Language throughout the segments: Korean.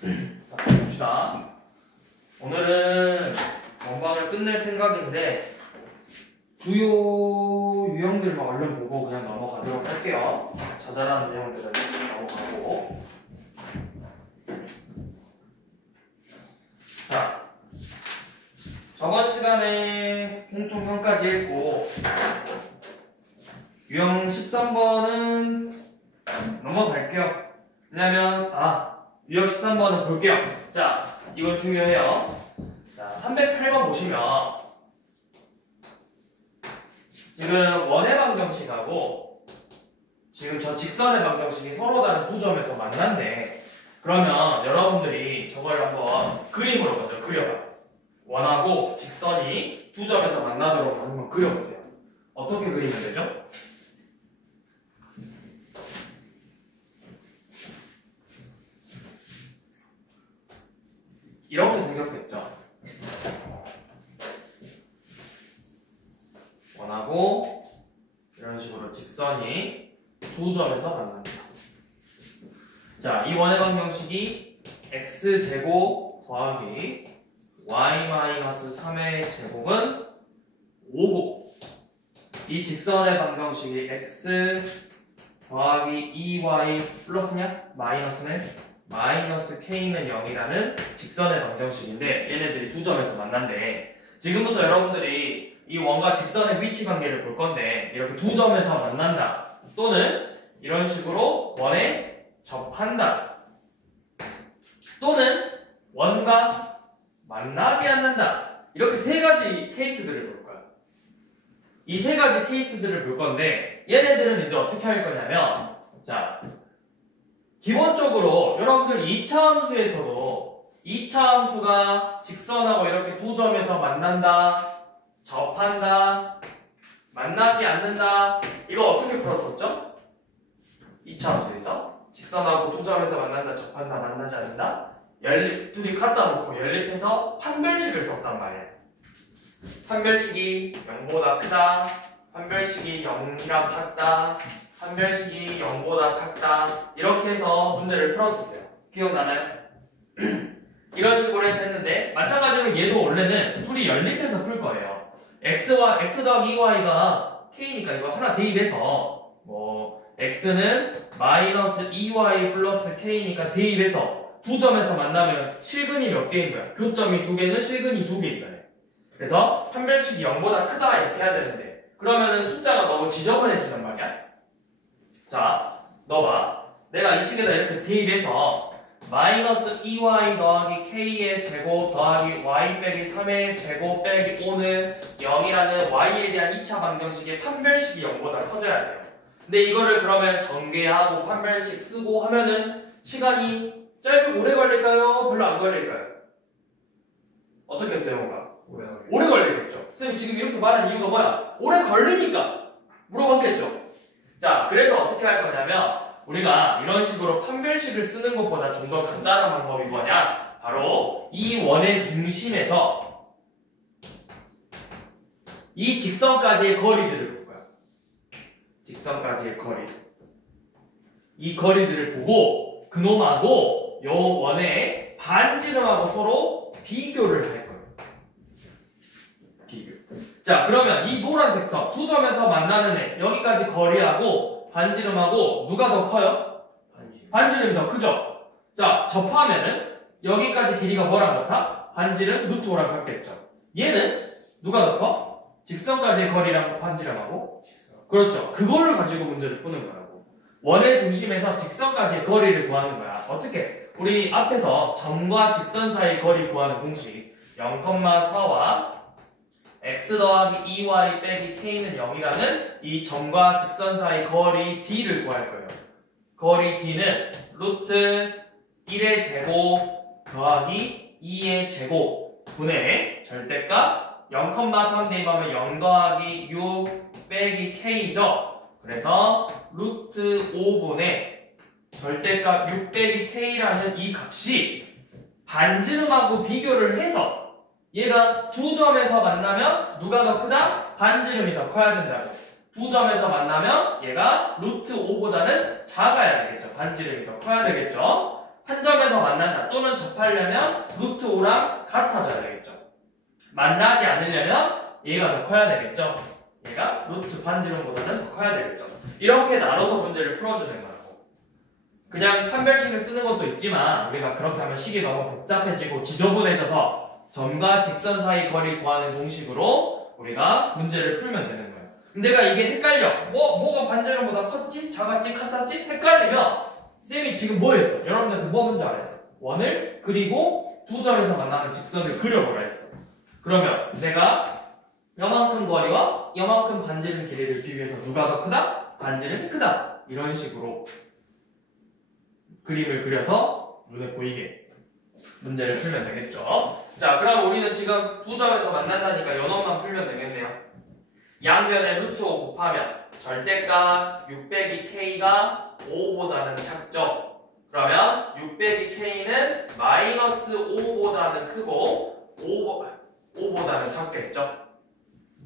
자, 봅시다. 오늘은 원방을 끝낼 생각인데 주요 유형들만 얼른 보고 그냥 넘어가도록 할게요. 자잘한 내용들은 넘어가고. 자, 저번 시간에 공통형까지 했고 유형 13번은 넘어갈게요. 왜냐면 유형 13번은 볼게요. 자, 이건 중요해요. 자, 308번 보시면 지금 원의 방정식하고 지금 저 직선의 방정식이 서로 다른 두 점에서 만난대. 그러면 여러분들이 저걸 한번 그림으로 먼저 그려봐요. 원하고 직선이 두 점에서 만나도록 한번 그려보세요. 어떻게 그리면 되죠? 이렇게 생겼겠죠? 원하고 이런 식으로 직선이 두 점에서 만납니다. 자, 이 원의 방정식이 x제곱 더하기 y-3의 제곱은 5고 이 직선의 방정식이 x 더하기 2y 플러스냐? 마이너스네? 마이너스 k는 0이라는 직선의 방정식인데 얘네들이 두 점에서 만난대. 지금부터 여러분들이 이 원과 직선의 위치 관계를 볼 건데 이렇게 두 점에서 만난다 또는 이런 식으로 원에 접한다 또는 원과 만나지 않는다 이렇게 세 가지 케이스들을 볼 거야. 이 세 가지 케이스들을 볼 건데 얘네들은 이제 어떻게 할 거냐면 자 기본적으로 여러분들 2차 함수에서도 2차 함수가 직선하고 이렇게 두 점에서 만난다, 접한다, 만나지 않는다 이거 어떻게 풀었었죠? 2차 함수에서 직선하고 두 점에서 만난다, 접한다, 만나지 않는다 둘이 갖다 놓고 연립해서 판별식을 썼단 말이야. 판별식이 0보다 크다, 판별식이 0이랑 같다, 판별식이 0보다 작다 이렇게 해서 문제를 풀었었어요. 기억나나요? 이런 식으로 해서 했는데 마찬가지로 얘도 원래는 둘이 연립해서 풀 거예요. x 더하기 2y가 k니까 이거 하나 대입해서 x는 마이너스 2y 플러스 k니까 대입해서 두 점에서 만나면 실근이 몇 개인 거야? 교점이 두 개는 실근이 두 개인 거야. 그래서 판별식이 0보다 크다 이렇게 해야 되는데 그러면은 숫자가 너무 지저분해지단 말이야. 자, 넣어봐. 내가 이 식에다 이렇게 대입해서 마이너스 2y 더하기 k의 제곱 더하기 y 빼기 3의 제곱 빼기 5는 0이라는 y에 대한 2차 방정식의 판별식이 0보다 커져야 돼요. 근데 이거를 그러면 전개하고 판별식 쓰고 하면은 시간이 짧고 오래 걸릴까요? 별로 안 걸릴까요? 어떻게 했어요, 뭔가? 오래 걸리겠죠. 선생님 지금 이렇게 말한 이유가 뭐야? 오래 걸리니까 물어봤겠죠. 자, 그래서 어떻게 할 거냐면 우리가 이런 식으로 판별식을 쓰는 것보다 좀 더 간단한 방법이 뭐냐? 바로 이 원의 중심에서 이 직선까지의 거리들을 볼 거야. 직선까지의 거리. 이 거리들을 보고 그놈하고 요 원의 반지름하고 서로 비교를 할 거예요. 비교. 자, 그러면 이 노란색 선 두 점에서 만나는 애 여기까지 거리하고 반지름하고 누가 더 커요? 반지름이 더 크죠? 자, 접하면은 여기까지 길이가 뭐랑 같아? 반지름 루트 5랑 같겠죠? 얘는 누가 더 커? 직선까지의 거리랑 반지름하고? 그렇죠. 그거를 가지고 문제를 푸는 거라고. 원의 중심에서 직선까지의 거리를 구하는 거야. 어떻게? 우리 앞에서 점과 직선 사이 거리 구하는 공식 0,4와 x 더하기 2y 빼기 k는 0이라는 이 점과 직선 사이 거리 d를 구할 거예요. 거리 d는 루트 1의 제곱 더하기 2의 제곱 분의 절대값 0,3 대입하면 0 더하기 6 빼기 k죠. 그래서 루트 5분의 절대값 6 빼기 k라는 이 값이 반지름하고 비교를 해서 얘가 두 점에서 만나면 누가 더 크다? 반지름이 더 커야 된다고. 두 점에서 만나면 얘가 루트 5보다는 작아야 되겠죠. 반지름이 더 커야 되겠죠. 한 점에서 만난다 또는 접하려면 루트 5랑 같아져야 되겠죠. 만나지 않으려면 얘가 더 커야 되겠죠. 얘가 루트 반지름보다는 더 커야 되겠죠. 이렇게 나눠서 문제를 풀어주는 거라고. 그냥 판별식을 쓰는 것도 있지만 우리가 그렇게 하면 식이 너무 복잡해지고 지저분해져서 점과 직선 사이 거리 구하는 공식으로 우리가 문제를 풀면 되는 거예요. 근데 내가 이게 헷갈려. 뭐가 반지름보다 컸지? 작았지? 같았지? 헷갈리면 쌤이 지금 뭐 했어? 여러분들한테 뭐 먼저 안 했어? 원을 그리고 두 점에서 만나는 직선을 그려보라 했어. 그러면 내가 요만큼 거리와 요만큼 반지름 길이를 비교해서 누가 더 크다? 반지름이 크다. 이런 식으로 그림을 그려서 눈에 보이게 문제를 풀면 되겠죠. 자, 그럼 우리는 지금 두 점에서 만난다니까 요놈만 풀면 되겠네요. 양변에 루트 5 곱하면 절대값 6 빼기 k가 5보다는 작죠. 그러면 6 빼기 k는 마이너스 5보다는 크고 5보다는 작겠죠.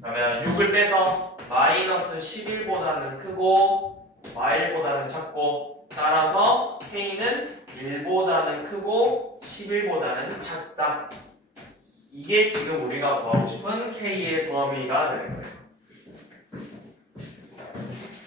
그러면 6을 빼서 마이너스 11보다는 크고 마일보다는 작고 따라서 k는 1보다는 크고 11보다는 작다. 이게 지금 우리가 구하고 싶은 k의 범위가 되는 거예요.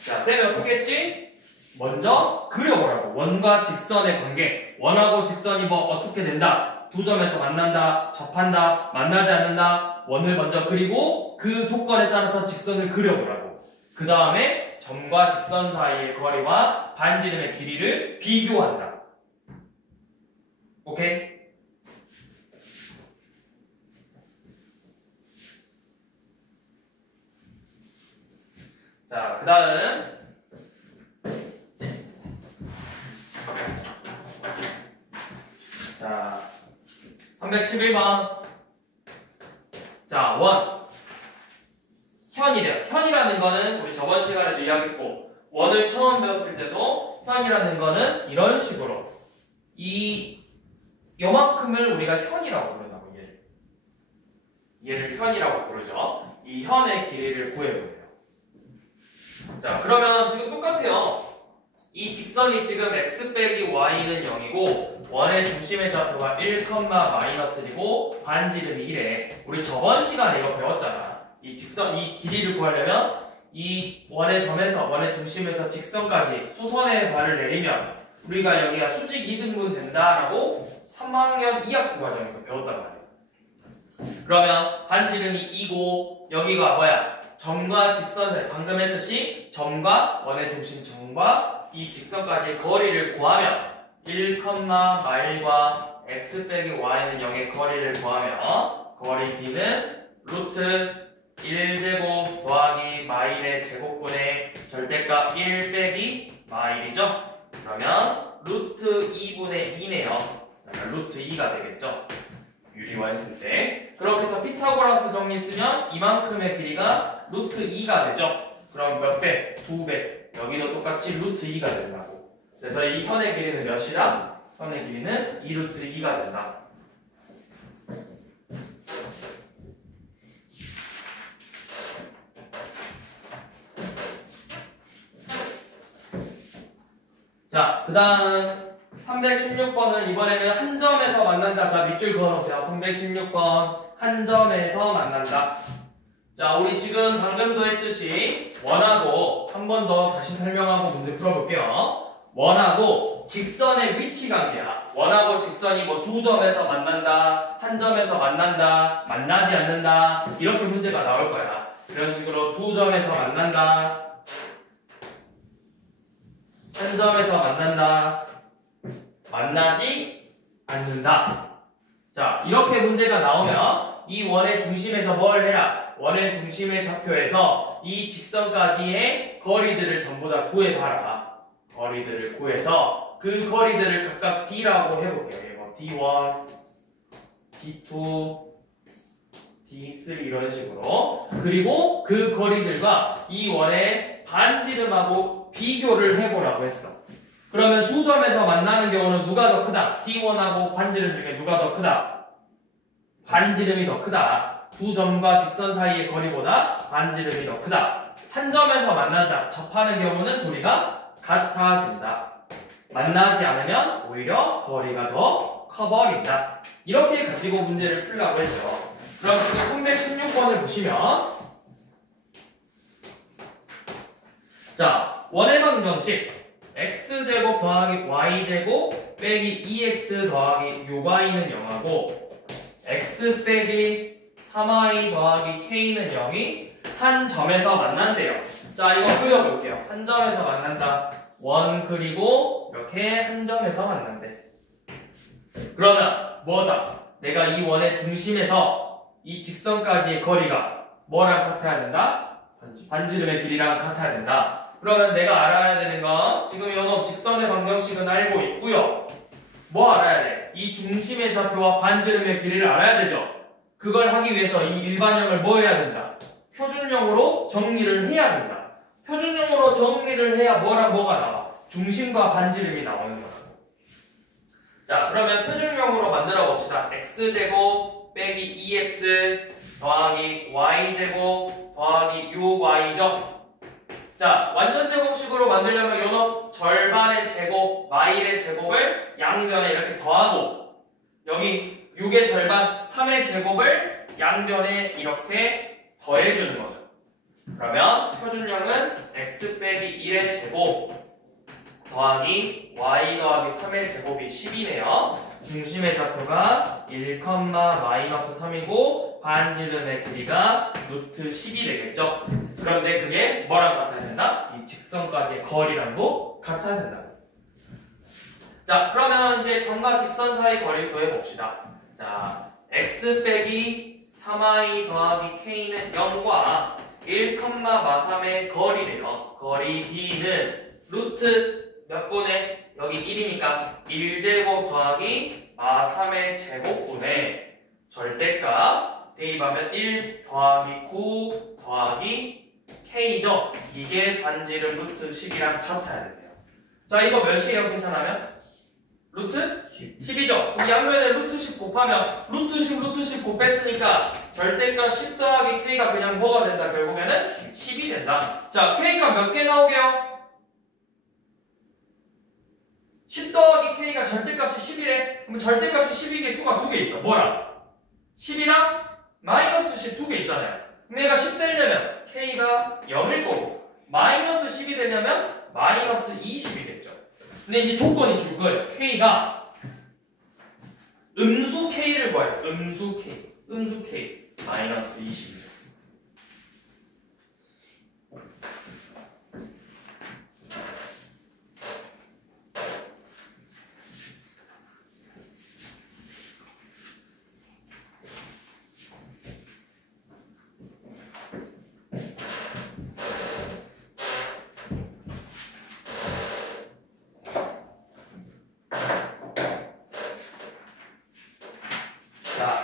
자, 쌤이 어떻게 했지? 먼저 그려보라고. 원과 직선의 관계. 원하고 직선이 뭐 어떻게 된다? 두 점에서 만난다, 접한다, 만나지 않는다. 원을 먼저 그리고 그 조건에 따라서 직선을 그려보라고. 그 다음에 점과 직선 사이의 거리와 반지름의 길이를 비교한다. 오케이? 자, 그 다음 자, 311번 자, 원 현이래요. 현이라는 거는 우리 저번 시간에도 이야기했고 원을 처음 배웠을 때도 현이라는 거는 이런 식으로 요만큼을 우리가 현이라고 부른다고 얘를 현이라고 부르죠. 이 현의 길이를 구해보세요. 자, 그러면 지금 똑같아요. 이 직선이 지금 x 빼기 y는 0이고 원의 중심의 좌표가 1, 마이너스 1이고 반지름이 1에 우리 저번 시간에 이거 배웠잖아. 이 직선, 이 길이를 구하려면 이 원의 점에서 원의 중심에서 직선까지 수선의 발을 내리면 우리가 여기가 수직 2등분 된다라고 3학년 2학기 과정에서 배웠단 말이에요. 그러면 반지름이 2고 여기가 뭐야? 점과 직선 사이, 방금 했듯이 점과 원의 중심 점과 이 직선까지의 거리를 구하면 1, 마일과 x 빼기 y는 0의 거리를 구하면 거리 b는 루트 1제곱 더하기 마일의 제곱분의 절대값 1 빼기 마일이죠. 그러면 루트 2분의 2네요. 루트 2가 되겠죠. 유리화 했을 때. 그렇게 해서 피타고라스 정리 쓰면 이만큼의 길이가 루트 2가 되죠. 그럼 몇 배? 2배. 여기도 똑같이 루트 2가 된다고. 그래서 이 현의 길이는 몇이다? 현의 길이는 2루트 2가 된다. 자, 그 다음 316번은 이번에는 한 점에서 만난다. 자, 밑줄 그어놓으세요. 316번 한 점에서 만난다. 자, 우리 지금 방금도 했듯이 원하고 한 번 더 다시 설명하고 문제 풀어볼게요. 원하고 직선의 위치 관계야. 원하고 직선이 뭐 두 점에서 만난다, 한 점에서 만난다, 만나지 않는다 이렇게 문제가 나올 거야. 이런 식으로 두 점에서 만난다, 한 점에서 만난다, 만나지 않는다. 자, 이렇게 문제가 나오면 이 원의 중심에서 뭘 해라? 원의 중심의 좌표에서 이 직선까지의 거리들을 전부 다 구해봐라. 거리들을 구해서 그 거리들을 각각 D라고 해볼게요. D1, D2, D3 이런 식으로. 그리고 그 거리들과 이 원의 반지름하고 비교를 해보라고 했어. 그러면 두 점에서 만나는 경우는 누가 더 크다? T1하고 반지름 중에 누가 더 크다? 반지름이 더 크다. 두 점과 직선 사이의 거리보다 반지름이 더 크다. 한 점에서 만난다. 접하는 경우는 둘이가 같아진다. 만나지 않으면 오히려 거리가 더 커버린다. 이렇게 가지고 문제를 풀라고 했죠. 그럼 지금 316번을 보시면 자, 원의 방정식 x제곱 더하기 y제곱 빼기 2x 더하기 6y는 0하고 x 빼기 3y 더하기 k는 0이 한 점에서 만난대요. 자, 이거 그려볼게요. 한 점에서 만난다. 원 그리고 이렇게 한 점에서 만난대. 그러면 뭐다? 내가 이 원의 중심에서 이 직선까지의 거리가 뭐랑 같아야 된다? 반지름의 길이랑 같아야 된다. 그러면 내가 알아야 되는 건 지금 요놈 직선의 방정식은 알고 있고요. 뭐 알아야 돼? 이 중심의 좌표와 반지름의 길이를 알아야 되죠. 그걸 하기 위해서 이 일반형을 뭐 해야 된다? 표준형으로 정리를 해야 된다. 표준형으로 정리를 해야 뭐랑 뭐가 나와? 중심과 반지름이 나오는 거야. 자, 그러면 표준형으로 만들어 봅시다. x제곱 빼기 2x 더하기 y제곱 더하기 6y죠. 자, 완전 제곱식으로 만들려면 요놈 절반의 제곱, 마일의 제곱을 양변에 이렇게 더하고 여기 6의 절반, 3의 제곱을 양변에 이렇게 더해주는 거죠. 그러면 표준형은 x 빼기 1의 제곱 더하기 y 더하기 3의 제곱이 10이네요. 중심의 좌표가 1,-3이고 반지름의 길이가 루트 10이 되겠죠. 그런데 그게 뭐랑 같아야 된다? 이 직선까지의 거리랑도 같아야 된다. 자, 그러면 이제 점과 직선 사이 거리를 구해봅시다. 자, x 빼기 3y 더하기 k는 0과 1,-3의 거리래요. 거리 d는 루트 몇 분의 여기 1이니까 1제곱 더하기 3의 제곱분의 절대값 대입하면 1 더하기 9 더하기 k죠. 이게 반지름 루트 10이랑 같아야 된대요. 자, 이거 몇이에요? 계산하면? 루트 10이죠. 그럼 양면에 루트 10 곱하면 루트 10 루트 10 곱했으니까 절대값 10 더하기 k가 그냥 뭐가 된다? 결국에는 10이 된다. 자, k값 몇 개 나오게요? 10 더하기 k가 절대값이 10이래. 그럼 절대값이 10이게 수가 두 개 있어. 뭐랑? 10이랑 마이너스 10 두 개 있잖아요. 그럼 얘가 10 되려면 k가 0일 거고 마이너스 10이 되려면 마이너스 20이겠죠. 근데 이제 조건이 줄 거예요. k가 음수 k를 구해요. 음수 k 마이너스 20이죠.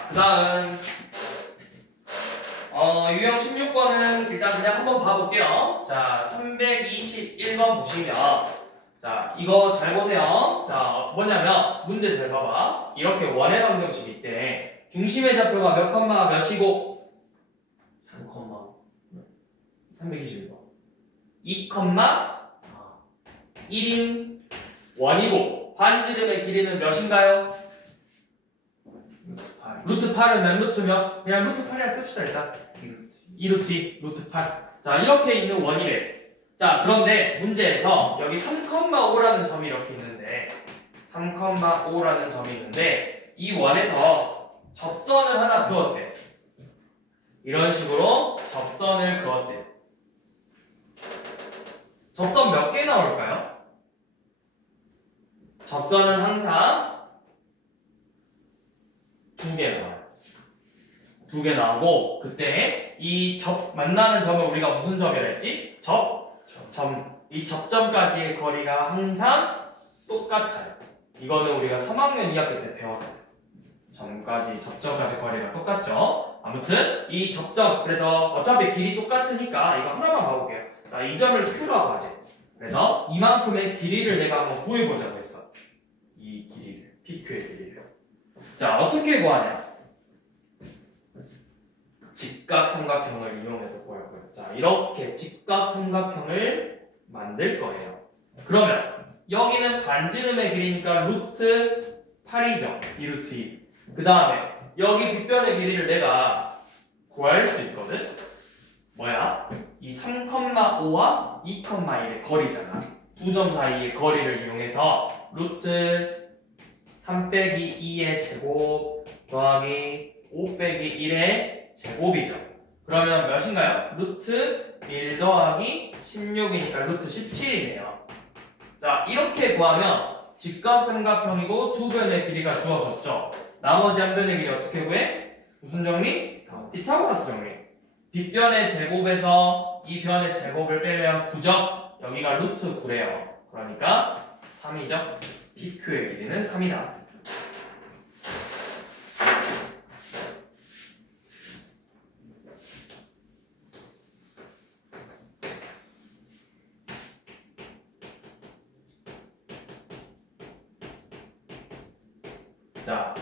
그 다음 유형 16번은 일단 그냥 한번 봐볼게요. 자, 321번 보시면 자, 이거 잘 보세요. 자, 뭐냐면 문제 잘 봐봐. 이렇게 원의 방정식이 있대. 중심의 좌표가 몇 컴마 몇이고 321번 2 컴마 1인 원이고 반지름의 길이는 몇인가요? 루트 8은 몇 루트면 그냥 루트 8이라 씁시다. 일단 2루트 2 루트 8. 자, 이렇게 있는 원이래. 자, 그런데 문제에서 여기 3,5라는 점이 이렇게 있는데 3,5라는 점이 있는데 이 원에서 접선을 하나 그었대. 이런 식으로 접선을 그었대. 접선 몇 개 나올까요? 접선은 항상 2개 나와요. 2개 나오고 그때 이 만나는 점을 우리가 무슨 점이라 했지? 이 접점까지의 거리가 항상 똑같아요. 이거는 우리가 3학년 2학기 때 배웠어요. 접점까지 거리가 똑같죠? 아무튼 이 접점, 그래서 어차피 길이 똑같으니까 이거 하나만 봐볼게요. 자, 이 점을 Q라고 하지. 그래서 이만큼의 길이를 내가 한번 구해보자고 했어. 이 길이를, PQ의 길이를. 자, 어떻게 구하냐? 직각삼각형을 이용해서 구하고요. 자, 이렇게 직각삼각형을 만들 거예요. 그러면 여기는 반지름의 길이니까 루트 8이죠. 이 루트 2. 그 다음에 여기 빗변의 길이를 내가 구할 수 있거든. 뭐야? 이 3,5와 2,1의 거리잖아. 두 점 사이의 거리를 이용해서 루트 3 빼기 2의 제곱 더하기 5 빼기 1의 제곱이죠. 그러면 몇인가요? 루트 1 더하기 16이니까 루트 17이네요. 자, 이렇게 구하면 직각삼각형이고 두 변의 길이가 주어졌죠. 나머지 한 변의 길이 어떻게 구해? 무슨 정리? 피타고라스 정리. 빗변의 제곱에서 이 변의 제곱을 빼면 9죠? 여기가 루트 9래요. 그러니까 3이죠. PQ의 길이는 3이다. 자,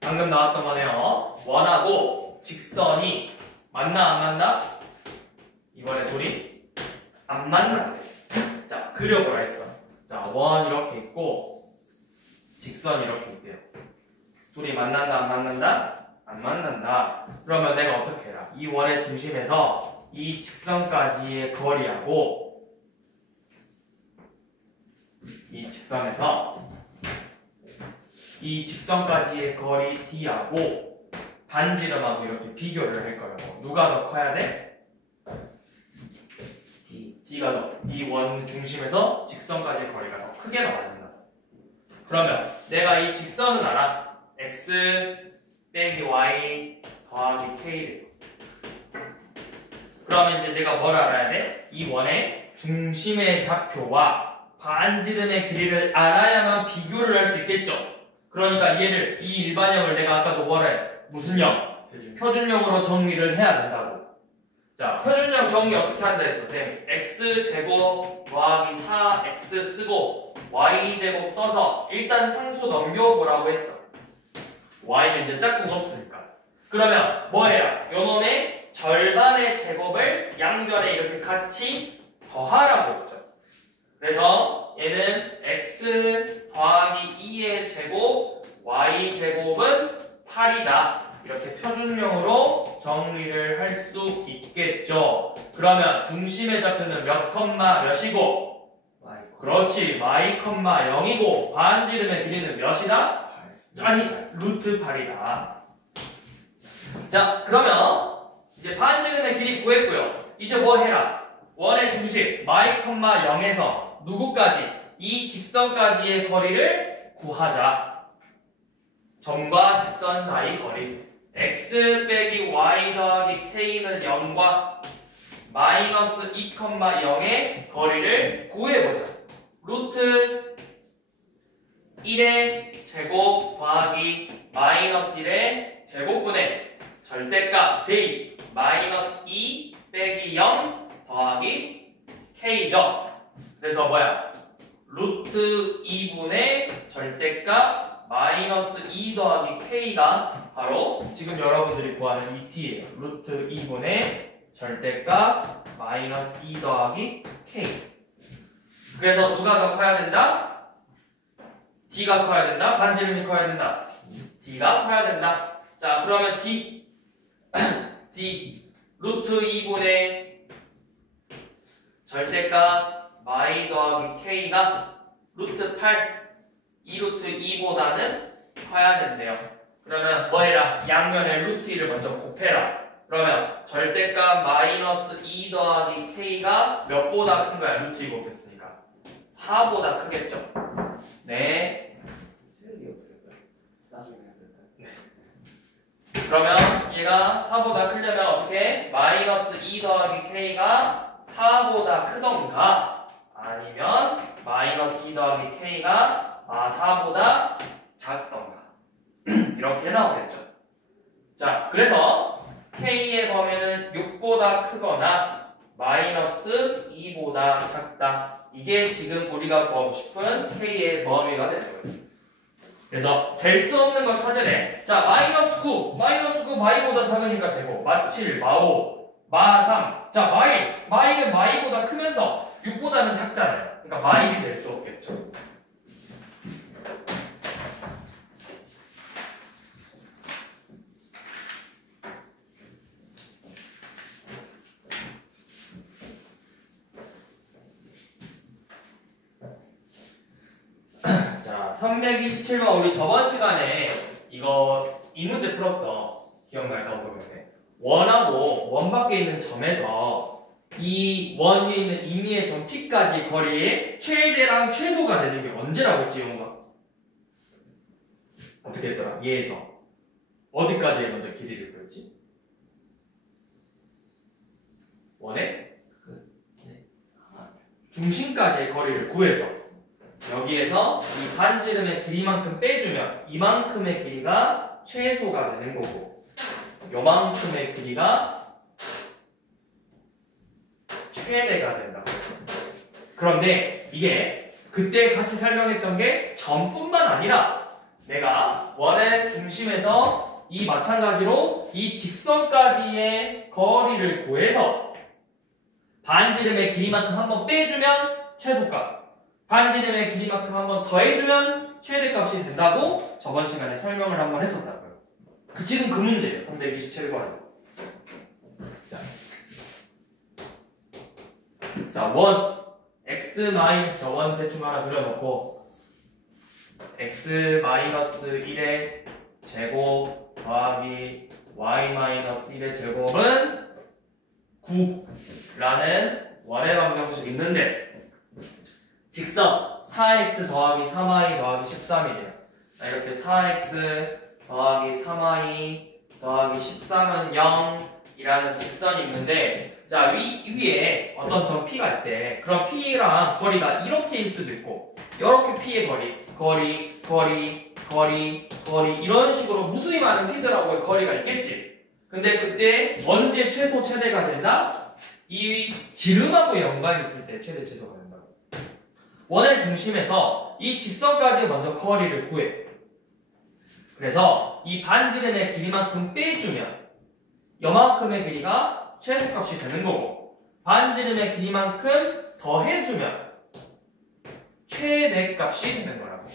방금 나왔던 거네요. 원하고 직선이 맞나 안 맞나? 이번에 둘이 안 만나. 자, 그려보라 했어. 자, 원 이렇게 있고 직선 이렇게 있대요. 둘이 만난다 안 만난다? 안 만난다. 그러면 내가 어떻게 해라? 이 원의 중심에서 이 직선까지의 거리하고 이 직선에서 이 직선까지의 거리 d하고 반지름하고 이렇게 비교를 할 거라고. 누가 더 커야 돼? d가 더. 이 원 중심에서 직선까지의 거리가 더 크게 나와야 된다. 그러면 내가 이 직선은 알아. x 빼기 y 더하기 k를. 그러면 이제 내가 뭘 알아야 돼? 이 원의 중심의 좌표와 반지름의 길이를 알아야만 비교를 할 수 있겠죠. 그러니까 얘를 이 일반형을 내가 아까도 뭐래? 무슨 형? 표준형으로 정리를 해야 된다고. 자, 표준형 정리 어떻게 한다 했어, 쌤? x제곱 더하기 4x 쓰고 y제곱 써서 일단 상수 넘겨보라고 했어. y는 이제 짝꿍 없으니까. 그러면 뭐 해라? 요놈의 절반의 제곱을 양변에 이렇게 같이 더하라고 했죠. 그래서 얘는 x 더하기 2의 제곱 y제곱은 8이다. 이렇게 표준형으로 정리를 할 수 있겠죠. 그러면 중심의 좌표는 몇 컴마 몇이고? 그렇지, y 컴마 0이고 반지름의 길이는 몇이다? 아니, 루트 8이다. 자, 그러면 이제 반지름의 길이 구했고요. 이제 뭐 해라? 원의 중심 y 컴마 0에서 누구까지? 이 직선까지의 거리를 구하자. 점과 직선 사이 거리. x 빼기 y 더하기 k는 0과 마이너스 2,0의 거리를 구해보자. 루트 1의 제곱 더하기 마이너스 1의 제곱분의 절대값 대입 마이너스 2 빼기 0 더하기 k죠. 그래서 뭐야? 루트 2분의 절대값 마이너스 2 더하기 k가 바로 지금 여러분들이 구하는 이 t예요. 루트 2분의 절대값 마이너스 2 더하기 k. 그래서 누가 더 커야 된다? d가 커야 된다? 반지름이 커야 된다? d가 커야 된다. 자, 그러면 d 루트 2분의 절대값 마이 더하기 k가 루트 8 2루트 2보다는 커야 된대요. 그러면 뭐 해라? 양면에 루트 2를 먼저 곱해라. 그러면 절대값 마이너스 2 더하기 k가 몇보다 큰 거야? 루트 2 곱했으니까 4보다 크겠죠? 네. 나중에 해야 될까요? 네. 그러면 얘가 4보다 크려면 어떻게? 마이너스 2 더하기 k가 4보다 크던가 아니면 마이너스 2 더하기 k가 4보다 작던가 이렇게 나오겠죠. 자, 그래서 k의 범위는 6보다 크거나 마이너스 2보다 작다. 이게 지금 우리가 구하고 싶은 k의 범위가 되는 거예요. 그래서 될 수 없는 거 찾으래. 자, 마이너스 9 마이보다 작으니까 되고 마7 마5 마3. 자, 마일은 마이보다 크면서 6보다는 작잖아요. 그러니까 마일이 될 수 없겠죠. 327번 우리 저번 시간에 이 문제 풀었어. 기억날까 모르겠네. 원하고 원 밖에 있는 점에서 이 원 위에 있는 임의의 점 P까지 거리의 최대랑 최소가 되는 게 언제라고 했지, 영우가? 어떻게 했더라? 얘에서 어디까지의 먼저 길이를 그렸지? 원의 중심까지의 거리를 구해서 여기에서 이 반지름의 길이만큼 빼주면 이만큼의 길이가 최소가 되는 거고 요만큼의 길이가 최대가 된다고 했어. 그런데 이게 그때 같이 설명했던 게 점뿐만 아니라 내가 원의 중심에서 이 마찬가지로 이 직선까지의 거리를 구해서 반지름의 길이만큼 한번 빼주면 최소값, 반지름의 길이만큼 한번 더해주면 최대값이 된다고 저번 시간에 설명을 한번 했었다고요. 지금 그 문제예요. 327번. 자, 원 x 저 원 대충 하나 그려놓고 x-1의 제곱 더하기 y-1의 제곱은 9라는 원의 방정식이 있는데 직선 4x 더하기 3y 더하기 13이래요. 이렇게 4x 더하기 3y 더하기 13은 0이라는 직선이 있는데 자, 위에 어떤 점 P가 있대. 그럼 P랑 거리가 이렇게일 수도 있고 이렇게 P의 거리 이런 식으로 무수히 많은 P들하고의 거리가 있겠지. 근데 그때 언제 최소 최대가 된다? 이 지름하고 연관이 있을 때 최대 최소가 된다고. 원의 중심에서 이 직선까지 먼저 거리를 구해. 그래서 이 반지름의 길이만큼 빼주면 요만큼의 길이가 최소값이 되는 거고 반지름의 길이만큼 더해주면 최대값이 되는 거라고.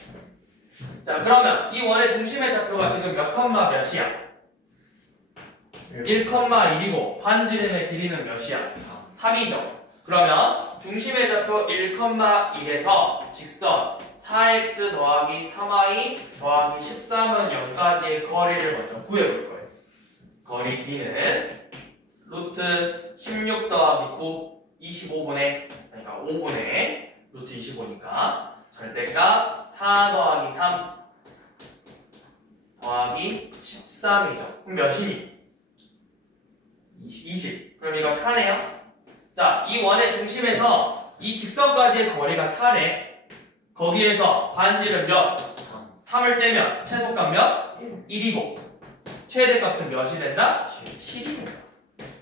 자, 그러면 이 원의 중심의 좌표가 지금 몇 컴마 몇이야? 1,1이고 반지름의 길이는 몇이야? 3이죠. 그러면 중심의 좌표 1,1에서 직선 4x 더하기 3y 더하기 13은 0까지의 거리를 먼저 구해볼 거예요. 거리 D는 루트 16 더하기 9 25분의 그러니까 5분의 루트 25니까 절대값 4 더하기 3 더하기 13이죠. 그럼 몇이니? 20. 그럼 이거 4네요. 자, 이 원의 중심에서 이 직선까지의 거리가 4래. 거기에서 반지름 몇? 3을 떼면 최소값 몇? 1이고 최대값은 몇이 된다? 7이 된다.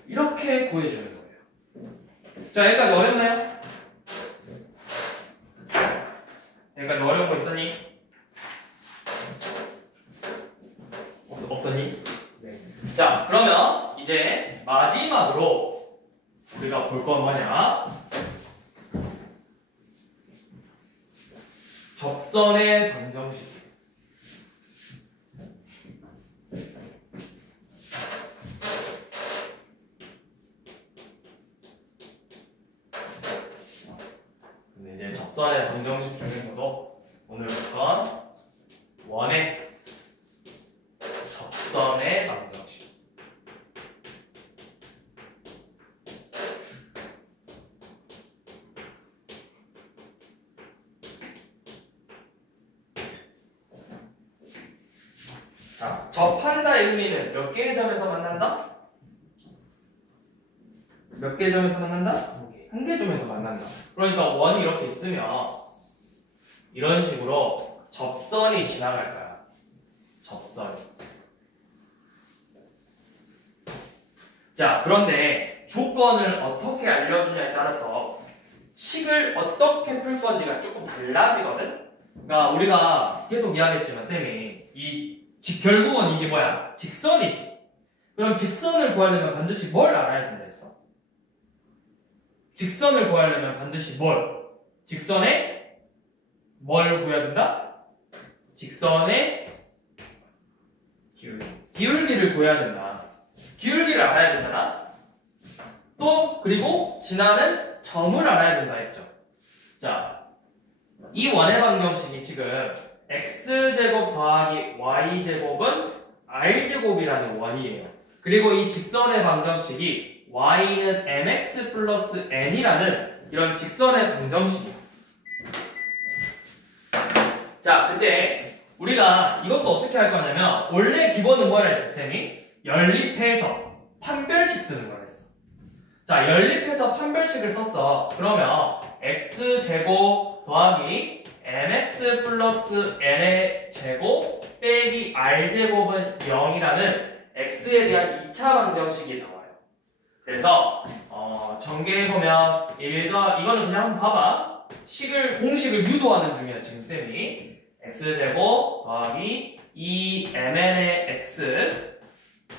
이렇게 구해주는 거예요. 자, 여기까지 어렵나요? 여기까지 어려운 거 있었니? 없었니? 네. 자, 그러면 이제 마지막으로 우리가 볼 건 뭐냐? 접선의 방정식. 근데 이제 접선의 방정식 중에서도 오늘 볼 건 원의 접선의 방정식. 자, 접한다의 의미는 몇 개의 점에서 만난다? 몇 개의 점에서 만난다? 한 개 점에서 만난다. 그러니까 원이 이렇게 있으면 이런 식으로 접선이 지나갈 거야. 접선이. 자, 그런데 조건을 어떻게 알려주냐에 따라서 식을 어떻게 풀 건지가 조금 달라지거든? 그러니까 우리가 계속 이야기했지만 쌤이 결국은 이게 뭐야? 직선이지. 그럼 직선을 구하려면 반드시 뭘 알아야 된다 했어? 직선을 구하려면 반드시 뭘? 직선에 뭘 구해야 된다? 직선의 기울기를 구해야 된다. 기울기를 알아야 되잖아. 또 그리고 지나는 점을 알아야 된다 했죠. 자, 이 원의 방정식이 지금 x제곱 더하기 y제곱은 r제곱이라는 원이에요. 그리고 이 직선의 방정식이 y는 mx 플러스 n이라는 이런 직선의 방정식이에요. 자, 근데 우리가 이것도 어떻게 할 거냐면 원래 기본은 뭐라 했어, 쌤이? 연립해서 판별식 쓰는 거라 했어. 자, 연립해서 판별식을 썼어. 그러면 x제곱 더하기 mx 플러스 n의 제곱 빼기 r제곱은 0이라는 x에 대한 2차 방정식이 나와요. 그래서 전개해보면 이거는 그냥 한번 봐봐. 공식을 유도하는 중이야 지금 쌤이. x제곱 더하기 2mn의 x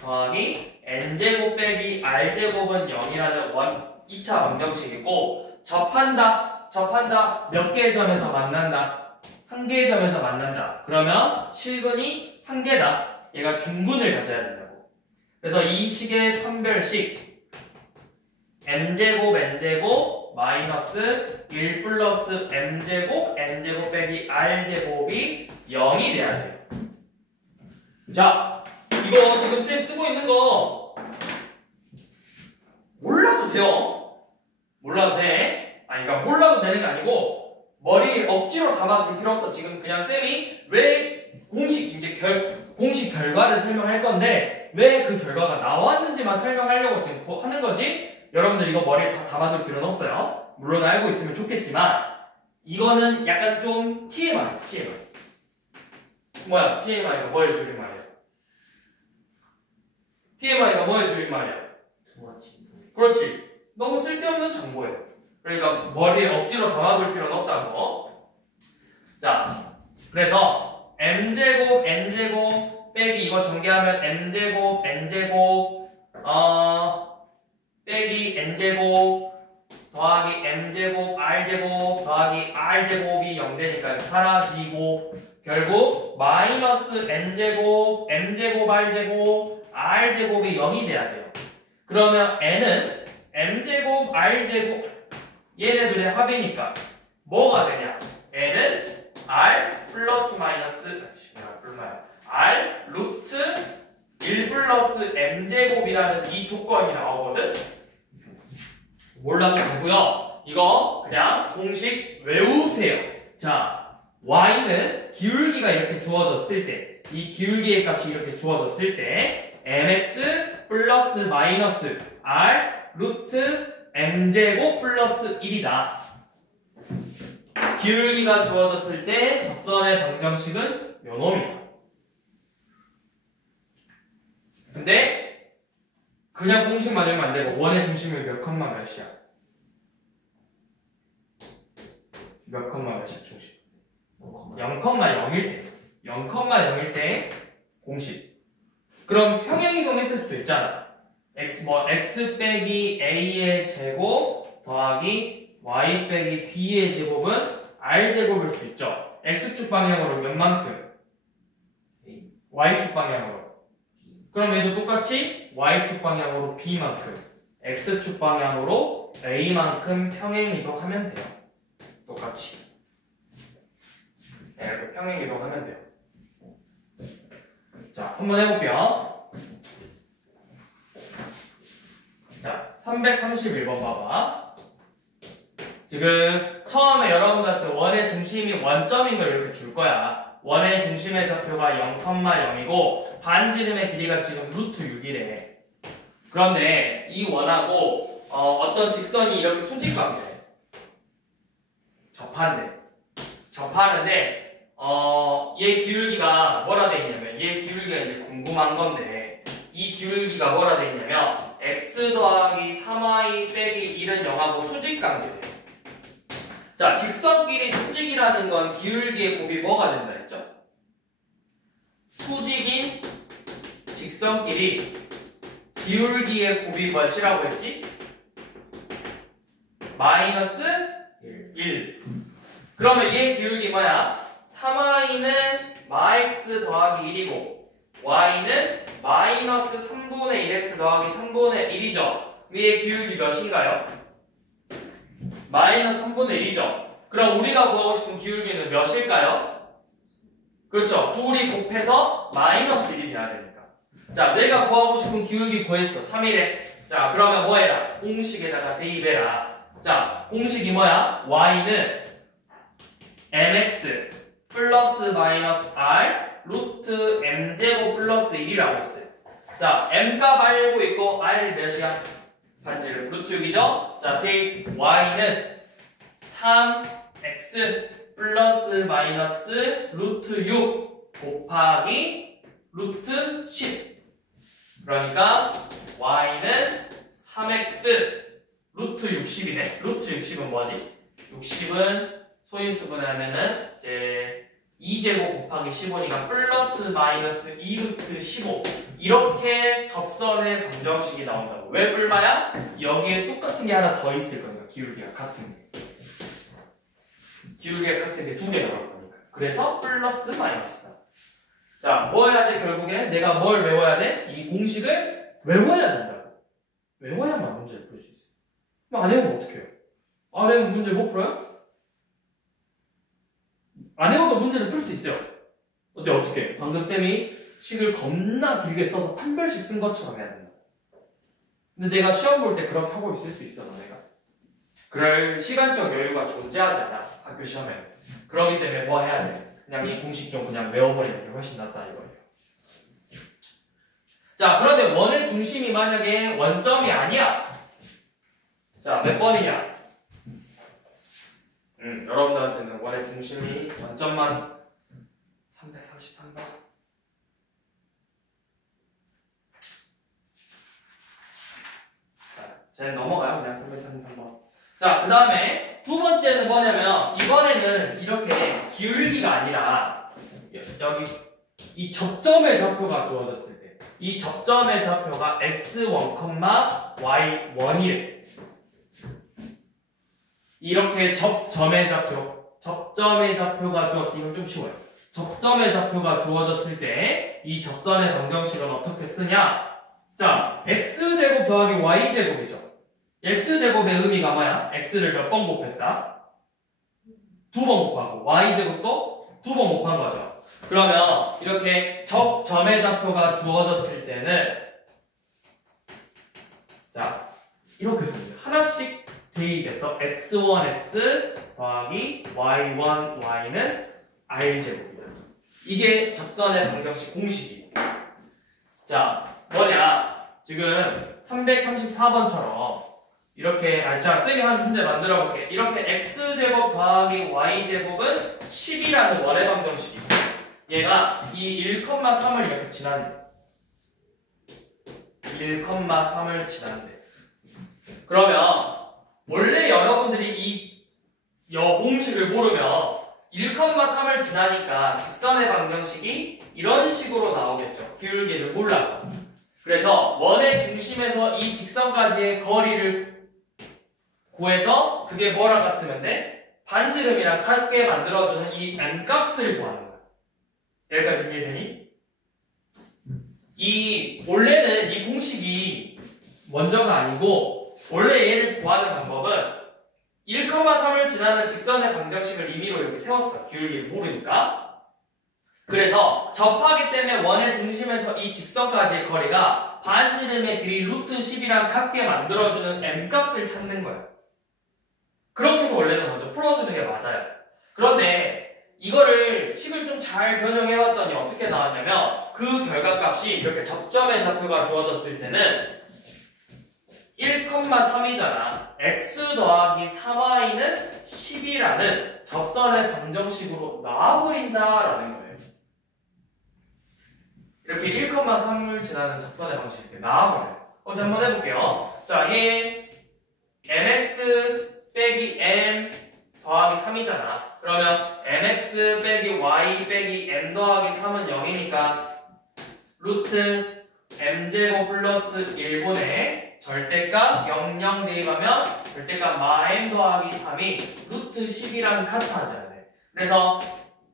더하기 n제곱 빼기 r제곱은 0이라는 2차 방정식이고, 접한다 몇 개의 점에서 만난다? 한 개의 점에서 만난다. 그러면 실근이 한 개다. 얘가 중근을 가져야 된다고. 그래서 이 식의 판별식 m제곱 n제곱 마이너스 1 플러스 m제곱 n제곱 빼기 r제곱이 0이 돼야 돼요. 자, 이거 지금 쌤 쓰고 있는 거 몰라도 돼요. 몰라도 돼. 아니, 그러니까 몰라도 되는 게 아니고 머리에 억지로 담아둘 필요 없어. 지금 그냥 쌤이 왜 공식 결과를 설명할 건데 왜 그 결과가 나왔는지만 설명하려고 지금 하는 거지. 여러분들 이거 머리에 다 담아둘 필요는 없어요. 물론 알고 있으면 좋겠지만 이거는 약간 좀 TMI. 뭐야? TMI가 뭐의 줄임말이야? TMI가 뭐의 줄임말이야? 그렇지. 너무 쓸데없는 정보예요. 그러니까 머리에 억지로 담아둘 필요는 없다고. 자, 그래서 m제곱 n제곱 빼기 이거 전개하면 m제곱 n제곱 빼기 n제곱 더하기 m제곱 r제곱 더하기 r제곱이 0 되니까 사라지고 결국 마이너스 n제곱 m제곱 r제곱 r제곱이 0이 돼야 돼요. 그러면 n은 m제곱 r제곱 얘네들의 합이니까 뭐가 되냐? n은 r 플러스 마이너스 r 루트 1 플러스 m제곱이라는 이 조건이 나오거든? 몰라도 되고요. 이거 그냥 공식 외우세요. 자, y는 기울기가 이렇게 주어졌을 때, 이 기울기의 값이 이렇게 주어졌을 때 mx 플러스 마이너스 r 루트 m제곱 플러스 1이다. 기울기가 주어졌을 때 접선의 방정식은 요놈이다. 근데 그냥 공식만 외우면 안 되고 원의 중심은 몇 컴마 몇이야? 몇 컴마 몇이야 중심? 0,0일 때. 0,0일 때 공식. 그럼 평행이동했을 수도 있잖아. x 빼기 a의 제곱 더하기 y 빼기 b의 제곱은 r제곱일 수 있죠. x축 방향으로 몇 만큼? y축 방향으로. 그럼 얘도 똑같이 y축 방향으로 b만큼, x축 방향으로 a만큼 평행이동하면 돼요. 똑같이. 이렇게 평행이동하면 돼요. 자, 한번 해볼게요. 자, 331번 봐봐. 지금 처음에 여러분한테 원의 중심이 원점인 걸 이렇게 줄 거야. 원의 중심의 좌표가 0,0이고 반지름의 길이가 지금 루트 6이래. 그런데 이 원하고 어떤 직선이 이렇게 수직관계래. 접하는데 얘 기울기가 뭐라 돼 있냐면 얘 기울기가 이제 궁금한 건데 이 기울기가 뭐라 돼 있냐면 x 더하기 3y 빼기 1은 0하고 수직관계래. 자, 직선끼리 수직이라는 건 기울기의 곱이 뭐가 된다 했죠? 수직인 직선끼리 기울기의 곱이 몇이라고 했지? 마이너스 1. 그러면 얘 기울기 뭐야? 3y는 마x 더하기 1이고 y는 마이너스 3분의 1x 더하기 3분의 1이죠. 위의 기울기 몇인가요? 마이너스 3분의 1이죠. 그럼 우리가 구하고 싶은 기울기는 몇일까요? 그렇죠. 둘이 곱해서 마이너스 1이 돼야 되니까. 자, 내가 구하고 싶은 기울기 구했어. 3일에. 자, 그러면 뭐 해라? 공식에다가 대입해라. 자, 공식이 뭐야? y는 mx 플러스 마이너스 r 루트 m제곱 플러스 1이라고 했어요. 자, m값 알고 있고 r 몇이야? 반지름 루트 6이죠? 자, 대입 y는 3x 플러스 마이너스 루트 6 곱하기 루트 10. 그러니까 y는 3x 루트 60이네. 루트 60은 뭐지? 60은 소인수분하면은 이제 2제곱 곱하기 15니까 플러스 마이너스 2루트 15. 이렇게 접선의 방정식이 나온다고. 왜 뿔마야? 여기에 똑같은 게 하나 더 있을 거니까. 기울기가 같은 게. 기울기가 같은 게 두 개 나올 거니까. 그래서 플러스 마이너스다. 자, 뭐 해야 돼? 결국에 내가 뭘 외워야 돼? 이 공식을 외워야 된다고. 외워야만 문제를 풀 수 있어요. 안 외우면 어떡해요? 안 외우면 문제 못 풀어요? 안 외워도 문제를 풀 수 있어요. 근데 어떻게? 방금 쌤이 식을 겁나 길게 써서 판별식 쓴 것처럼 해야 된다. 근데 내가 시험 볼 때 그렇게 하고 있을 수 있어, 너네가. 그럴 시간적 여유가 존재하지 않아, 학교 시험에. 그러기 때문에 뭐 해야 돼? 그냥 이 공식 좀 그냥 외워버리는 게 훨씬 낫다 이거예요. 자, 그런데 원의 중심이 만약에 원점이 아니야. 자, 몇 번이냐? 여러분들한테는 원의 중심이 원점만 333번. 자, 쟤 넘어가요. 그냥 333번. 자, 그 다음에 두 번째는 뭐냐면 이번에는 이렇게 기울기가 아니라 여기 이 접점의 좌표가 주어졌을 때 이 접점의 좌표가 x1, y1이래. 이렇게 접점의 좌표가 주어졌을 때 이건 좀 쉬워요. 접점의 좌표가 주어졌을 때 이 접선의 방정식은 어떻게 쓰냐? 자, x제곱 더하기 y제곱이죠. x제곱의 의미가 뭐야? x를 몇 번 곱했다? 2번 곱하고 y제곱도 2번 곱한 거죠. 그러면 이렇게 접점의 좌표가 주어졌을 때는 자, 이렇게 씁니다. 하나씩 대입해서 x1x 더하기 y1y는 r제곱이다. 이게 접선의 방정식 공식이에요. 자, 뭐냐? 지금 334번처럼 이렇게 자, 쌤이 한 문제 만들어 볼게. 이렇게 x제곱 더하기 y제곱은 10이라는 원의 방정식이 있어요. 얘가 이 1,3을 이렇게 지난대. 1,3을 지난대. 그러면 원래 여러분들이 이 공식을 모르면 1,3을 지나니까 직선의 방정식이 이런 식으로 나오겠죠. 기울기를 몰라서. 그래서 원의 중심에서 이 직선까지의 거리를 구해서 그게 뭐랑 같으면 돼? 반지름이랑 같게 만들어주는 이 n값을 구하는 거야. 여기까지 이해되니? 원래는 이 공식이 원저가 아니고 원래 얘를 구하는 방법은 1,3을 지나는 직선의 방정식을 임의로 이렇게 세웠어. 기울기를 모르니까. 그래서 접하기 때문에 원의 중심에서 이 직선까지의 거리가 반지름의 길이 루트 10이랑 같게 만들어주는 m값을 찾는 거예요. 그렇게 해서 원래는 먼저 풀어주는 게 맞아요. 그런데 이거를 식을 좀 잘 변형해봤더니 어떻게 나왔냐면 그 결과값이 이렇게 접점의 좌표가 주어졌을 때는 1,3이잖아. x 더하기 3y는 10이라는 접선의 방정식으로 나와버린다라는 거예요. 이렇게 1,3을 지나는 접선의 방식이 이렇게 나와버려요. 어제 한번 해볼게요. 자, 얘 mx 빼기 m 더하기 3이잖아. 그러면 mx 빼기 y 빼기 m 더하기 3은 0이니까 루트 m제곱 플러스 1분의 절대값 00 대입하면 절대값 마m 더하기 3이 루트 10이랑 같아져야 돼. 그래서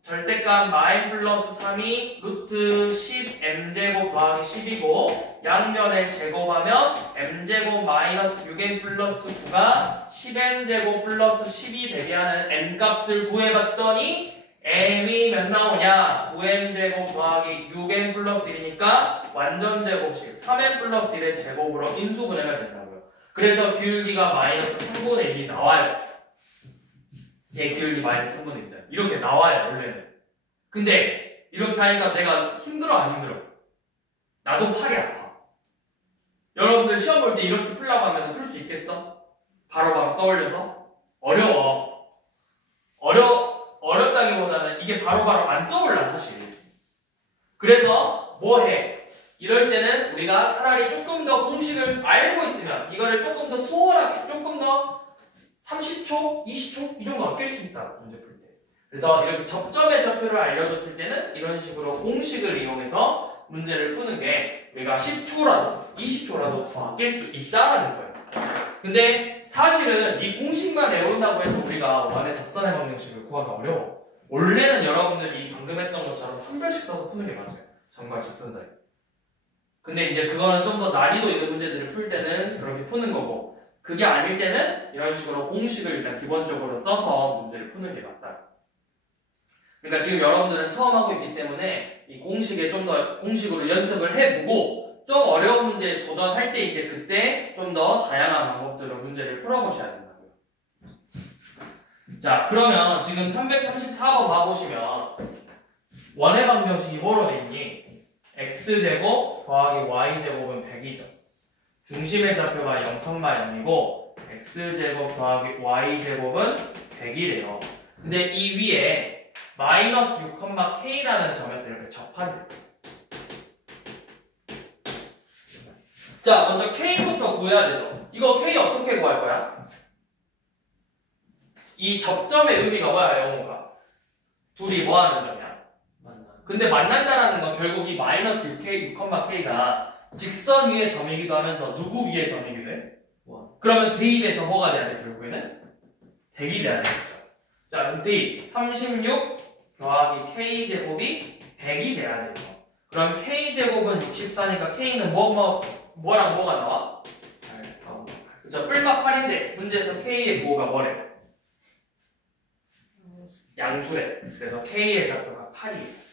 절대값 마m 플러스 3이 루트 10 m제곱 더하기 10이고 양면에 제곱하면 m제곱 마이너스 6m 플러스 9가 10m제곱 플러스 10이 대비하는 n값을 구해봤더니 m이 몇 나오냐? 9m제곱 더하기 6m 플러스 1이니까 완전 제곱식 3m 플러스 1의 제곱으로 인수분해가 된다고요. 그래서 기울기가 마이너스 3분의 1이 나와요. 얘 기울기 마이너스 3분의 1이잖아. 이렇게 나와요 원래는. 근데 이렇게 하니까 내가 힘들어 안 힘들어? 나도 팔이 아파. 여러분들 시험 볼 때 이렇게 풀라고 하면 풀 수 있겠어? 바로바로 떠올려서? 어렵다기보다는 이게 바로바로 안 떠올라 사실. 그래서 뭐 해? 이럴 때는 우리가 차라리 조금 더 공식을 알고 있으면 이거를 조금 더 수월하게 조금 더 30초, 20초 이 정도 아낄 수 있다 문제 풀 때. 그래서 이렇게 접점의 좌표를 알려줬을 때는 이런 식으로 공식을 이용해서 문제를 푸는 게 우리가 10초라도 20초라도 더 아낄 수 있다라는 거예요. 근데 사실은 이 공식만 외운다고 해서 우리가 원의 접선의 방정식을 구하기 어려워. 원래는 여러분들이 방금 했던 것처럼 한 별씩 써서 푸는 게 맞아요. 점과 직선 사이. 근데 이제 그거는 좀 더 난이도 있는 문제들을 풀 때는 그렇게 푸는 거고, 그게 아닐 때는 이런 식으로 공식을 일단 기본적으로 써서 문제를 푸는 게 맞다. 그러니까 지금 여러분들은 처음 하고 있기 때문에 이 공식에 좀 더 공식으로 연습을 해보고 좀 어려운 문제에 도전할 때 이제 그때 좀 더 다양한 방법들로 문제를 풀어보셔야 된다고요. 자, 그러면 지금 334번 봐보시면 원의 방정식이 뭐로 돼 있니? x제곱 더하기 y제곱은 100이죠. 중심의 좌표가 0,0이고 x제곱 더하기 y제곱은 100이래요. 근데 이 위에 마이너스 6,k라는 점에서 이렇게 접한대요. 자, 먼저 k부터 구해야 되죠. 이거 k 어떻게 구할 거야? 이 접점의 의미가 뭐야, 영호가? 둘이 뭐 하는 점이야? 근데 만난다라는 건 결국 이 마이너스 6,k가 직선 위의 점이기도 하면서 누구 위의 점이기도 해? 그러면 대입에서 뭐가 돼야 돼, 결국에는? 100이 돼야 되겠죠. 자, 근데 36 더하기 k제곱이 100이 돼야 돼요. 그럼 k제곱은 64니까 k는 뭐랑 뭐가 나와? 그쵸, 뿔막 8인데 문제에서 k의 부호가 뭐래? 양수래. 그래서 k의 좌표가 8이에요.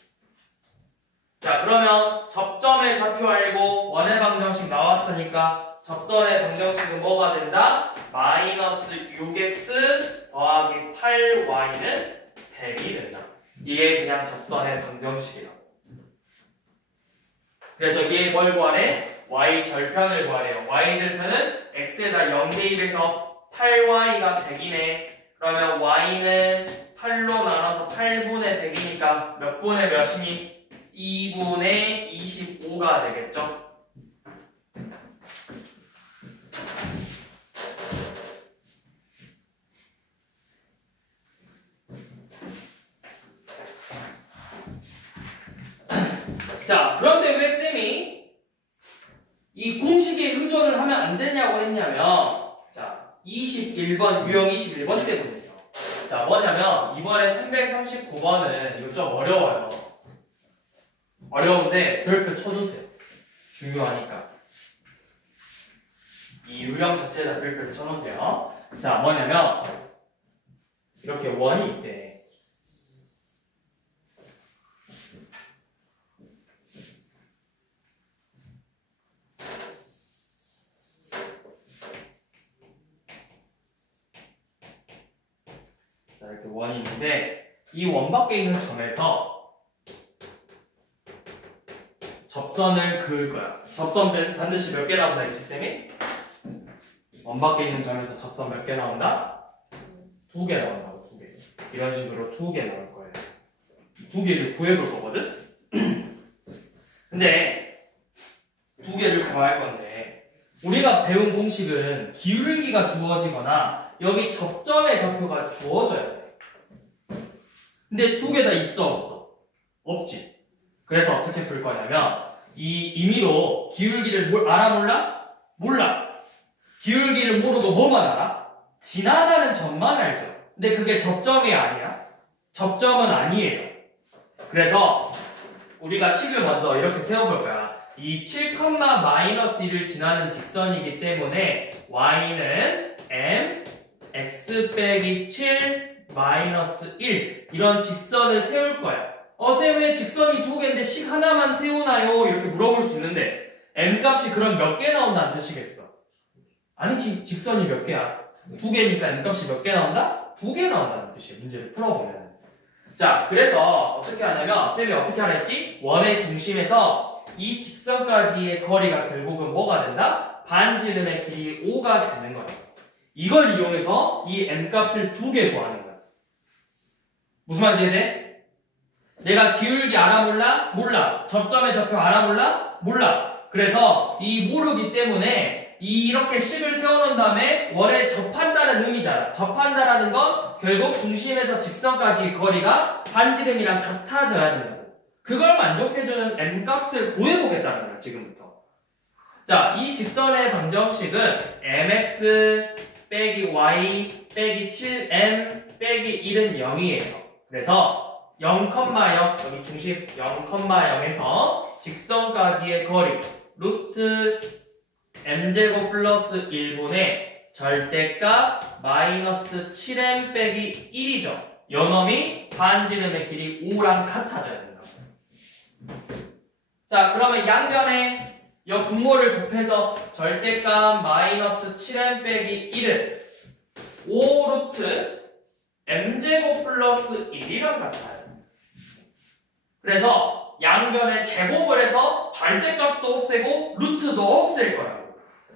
자, 그러면 접점의 좌표 알고 원의 방정식 나왔으니까 접선의 방정식은 뭐가 된다? 마이너스 6x 더하기 8y는 100이 된다. 이게 그냥 접선의 방정식이라고. 그래서 얘 뭘 구하래? y 절편을 구하래요. y 절편은 x에다 0 대입해서 8y가 100이네. 그러면 y는 8로 나눠서 8분의 100이니까 몇 분의 몇이니? 2분의 25가 되겠죠? 자, 그런데 왜 쌤이 이 공식에 의존을 하면 안 되냐고 했냐면, 자, 21번, 유형 21번 때문이에요. 자, 뭐냐면, 이번에 339번은 이거 좀 어려워요. 어려운데 별표 쳐주세요. 중요하니까. 이 유형 자체에다 별표를 쳐놓으세요. 자, 뭐냐면 이렇게 원이 있대. 자, 이렇게 원이 있는데 이 원 밖에 있는 점에서 접선을 그을 거야. 접선 반드시 몇 개 나온다 했지, 쌤이? 원 밖에 있는 점에서 접선 몇 개 나온다? 2개 나온다고, 2개. 이런 식으로 2개 나올 거예요. 2개를 구해볼 거거든? 근데 2개를 구할 건데 우리가 배운 공식은 기울기가 주어지거나 여기 접점의 좌표가 주어져야 돼. 근데 2개 다 있어, 없어? 없지. 그래서 어떻게 풀 거냐면 이 임의로 기울기를 알아 몰라? 몰라. 기울기를 모르고 뭐만 알아? 지나가는 점만 알죠. 근데 그게 접점이 아니야. 접점은 아니에요. 그래서 우리가 식을 먼저 이렇게 세워볼 거야. 이 7,-1을 지나는 직선이기 때문에 y는 m x 빼기 7 마이너스 1 이런 직선을 세울 거야. 쌤 왜 직선이 두 개인데 식 하나만 세우나요? 이렇게 물어볼 수 있는데 n값이 그럼 몇 개 나온다는 뜻이겠어? 아니지. 직선이 몇 개야? 두 개니까 n값이 몇 개 나온다? 두 개 나온다는 뜻이에요. 문제를 풀어보면. 자, 그래서 어떻게 하냐면 쌤이 어떻게 하라 했지? 원의 중심에서 이 직선까지의 거리가 결국은 뭐가 된다? 반지름의 길이 5가 되는 거야. 이걸 이용해서 이 n값을 두 개 구하는 거야. 무슨 말인지 이해돼? 내가 기울기 알아 몰라? 몰라. 접점의 접평 알아 몰라? 몰라. 그래서 이 모르기 때문에 이렇게 식을 세워놓은 다음에 원에 접한다는 의미잖아. 접한다라는 건 결국 중심에서 직선까지 거리가 반지름이랑 같아져야 된다고. 그걸 만족해주는 n값을 구해보겠다는 거야, 지금부터. 자, 이 직선의 방정식은 mx 빼기 y 빼기 7m 빼기 1은 0이에요. 그래서 0,0 여기 중심 0,0에서 직선까지의 거리 루트 m제곱 플러스 1분의 절대값 마이너스 7m 빼기 1이죠. 요놈이 반지름의 길이 5랑 같아져야 된다. 자, 그러면 양변에 이 분모를 곱해서 절대값 마이너스 7m 빼기 1은 5 루트 m제곱 플러스 1이랑 같아요. 그래서 양변에 제곱을 해서 절대값도 없애고 루트도 없앨 거야.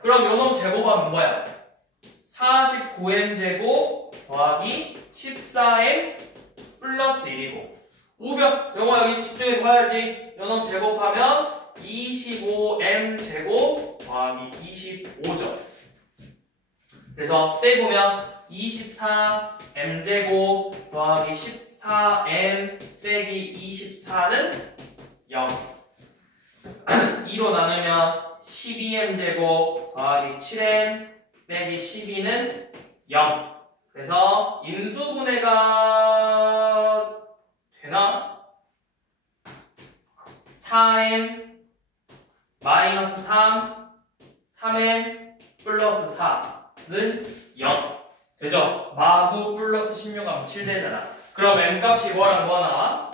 그럼 요놈 제곱하면 뭐야? 49m제곱 더하기 14m 플러스 1이고 우변 영화 여기 집중해서 봐야지. 요놈 제곱하면 25m제곱 더하기 25죠. 그래서 빼보면 24m제곱 더하기 14m 빼기 24는 0 2로 나누면 12m제곱 더하기 7m 빼기 12는 0 그래서 인수분해가 되나? 4m 마이너스 3 3m 플러스 4는 0 되죠? 마구 플러스 16하면 7되잖아. 그럼 n값이 뭐랑 뭐 나와?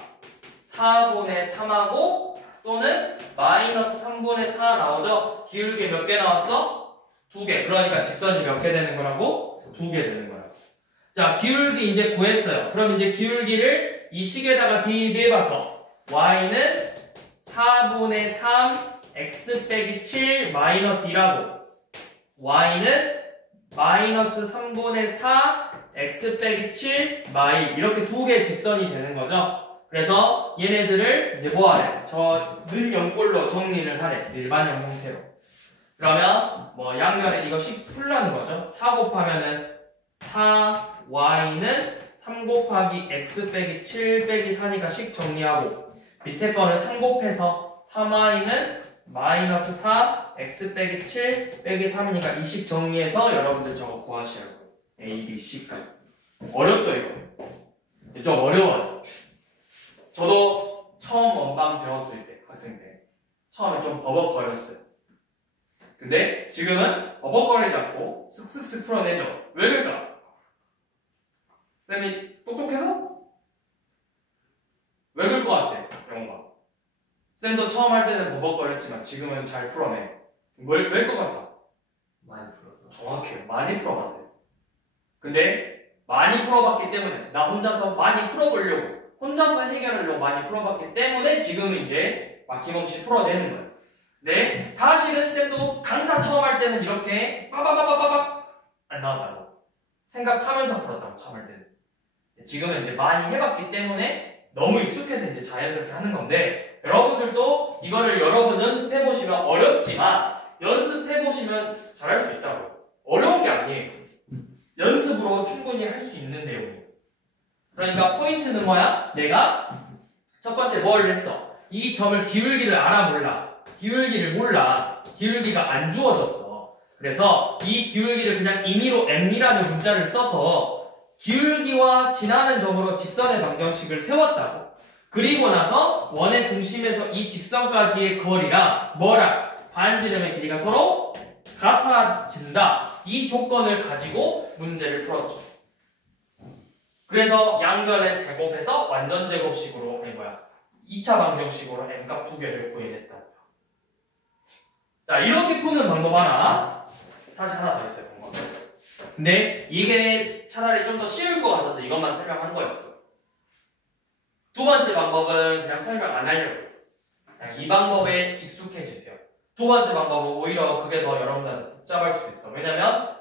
4분의 3하고 또는 마이너스 3분의 4 나오죠? 기울기 몇 개 나왔어? 2개. 그러니까 직선이 몇 개 되는 거라고? 2개 되는 거라고. 자, 기울기 이제 구했어요. 그럼 이제 기울기를 이 식에다가 대입해봐서 y는 4분의 3 x 빼기 7 마이너스 2라고 y는 마이너스 3분의 4 x 빼기 7 마이 이렇게 두 개의 직선이 되는 거죠. 그래서 얘네들을 이제 뭐 하래? 저 는 영꼴로 정리를 하래. 일반형 형태로. 그러면 뭐 양면에 이거 식 풀라는 거죠. 4 곱하면은 4y는 3 곱하기 x 빼기 7 빼기 4니까 식 정리하고 밑에 거는 3 곱해서 3y는 마이너스 4 x 빼기 7 빼기 3이니까 이 식 정리해서 여러분들 저거 구하시라고. A, B, C까지. 어렵죠 이거? 좀 어려워요. 저도 처음 원방 배웠을 때 학생 때 처음에 좀 버벅거렸어요. 근데 지금은 버벅거리지 않고 슥슥슥 풀어내죠. 왜 그럴까? 쌤이 똑똑해서? 왜 그럴 것 같아? 영어가. 쌤도 처음 할 때는 버벅거렸지만 지금은 잘 풀어내. 왜일 것 같아? 많이 풀어서. 정확해요. 많이 풀어봤어요. 근데 많이 풀어봤기 때문에 나 혼자서 많이 풀어보려고 혼자서 해결하려고 많이 풀어봤기 때문에 지금은 이제 막힘없이 풀어내는 거예요. 네, 사실은 쌤도 강사 처음 할 때는 이렇게 빠바바바바박 안 나왔다고 생각하면서 풀었다고 처음 할 때는. 지금은 이제 많이 해봤기 때문에 너무 익숙해서 이제 자연스럽게 하는 건데 여러분들도 이거를 여러 번 연습해보시면 어렵지만 연습해보시면 잘할 수 있다고. 어려운 게 아니에요. 연습으로 충분히 할 수 있는 내용이에요. 그러니까 포인트는 뭐야? 내가 첫 번째 뭘 했어? 이 점을 기울기를 알아 몰라. 기울기를 몰라. 기울기가 안 주어졌어. 그래서 이 기울기를 그냥 임의로 m이라는 문자를 써서 기울기와 지나는 점으로 직선의 방정식을 세웠다고. 그리고 나서 원의 중심에서 이 직선까지의 거리랑 뭐랑 반지름의 길이가 서로 같아진다. 이 조건을 가지고 문제를 풀었죠. 그래서 양변을 제곱해서 완전 제곱식으로 2차 방정식으로 n값 두 개를 구해냈다. 자, 이렇게 푸는 방법 하나. 다시 하나 더 있어요, 방법. 근데 이게 차라리 좀 더 쉬울 것 같아서 이것만 설명한 거였어. 두 번째 방법은 그냥 설명 안 하려고. 그냥 이 방법에 익숙해지세요. 두 번째 방법은 오히려 그게 더 여러분들한테 복잡할 수도 있어. 왜냐면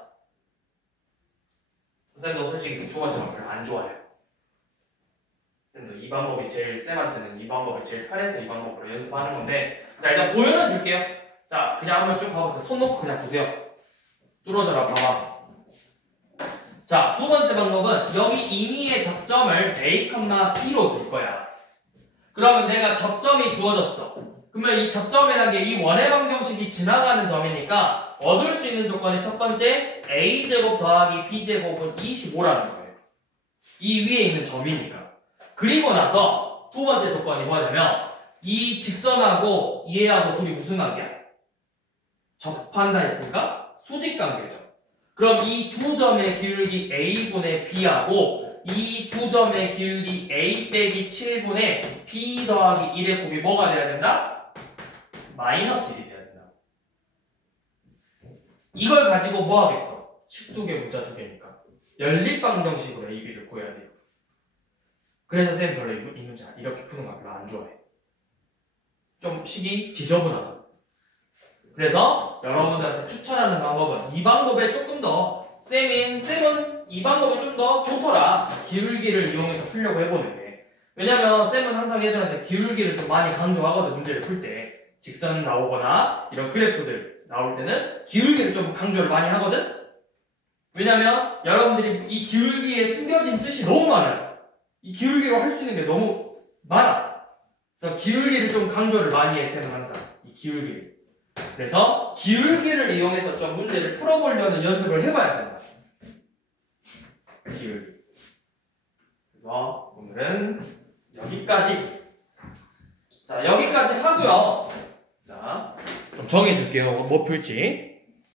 쌤도 솔직히 두 번째 방법을 안 좋아해요. 쌤도 이 방법이 제일, 쌤한테는 이 방법이 제일 편해서 이 방법으로 연습하는 건데, 자, 일단 보여는 줄게요. 자, 그냥 한번 쭉 봐보세요. 손 놓고 그냥 보세요. 뚫어져라, 봐봐. 자, 두 번째 방법은 여기 임의의 접점을 A, B로 둘 거야. 그러면 내가 접점이 주어졌어. 그러면 이 접점이라는 게 이 원의 방정식이 지나가는 점이니까 얻을 수 있는 조건이 첫 번째 A제곱 더하기 B제곱은 25라는 거예요. 이 위에 있는 점이니까. 그리고 나서 두 번째 조건이 뭐냐면 이 직선하고 얘하고 둘이 무슨 관계야? 접한다 했으니까 수직관계죠. 그럼 이 두 점의 기울기 A분의 B하고 이 두 점의 기울기 A 빼기 7분의 B 더하기 1의 곱이 뭐가 돼야 된다? 마이너스 1이 돼야 된다. 이걸 가지고 뭐 하겠어? 식 두 개, 문자 두 개니까. 연립방정식으로 A, B를 구해야 돼요. 그래서 쌤 별로 이 문제 이렇게 푸는 거 별로 안 좋아해. 좀 식이 지저분하다. 그래서 여러분들한테 추천하는 방법은 이 방법에 조금 더 쌤은 이 방법이 좀 더 좋더라. 기울기를 이용해서 풀려고 해보는 게. 왜냐면 쌤은 항상 얘들한테 기울기를 좀 많이 강조하거든. 문제를 풀 때. 직선 나오거나 이런 그래프들 나올 때는 기울기를 좀 강조를 많이 하거든. 왜냐면 여러분들이 이 기울기에 숨겨진 뜻이 너무 많아요. 이 기울기로 할 수 있는 게 너무 많아. 그래서 기울기를 좀 강조를 많이 해, 쌤은 항상. 이 기울기를. 그래서 기울기를 이용해서 좀 문제를 풀어보려는 연습을 해봐야 된다. 기울기. 그래서 오늘은 여기까지. 자, 여기까지 하고요. 자, 좀 정해줄게요. 뭐 풀지.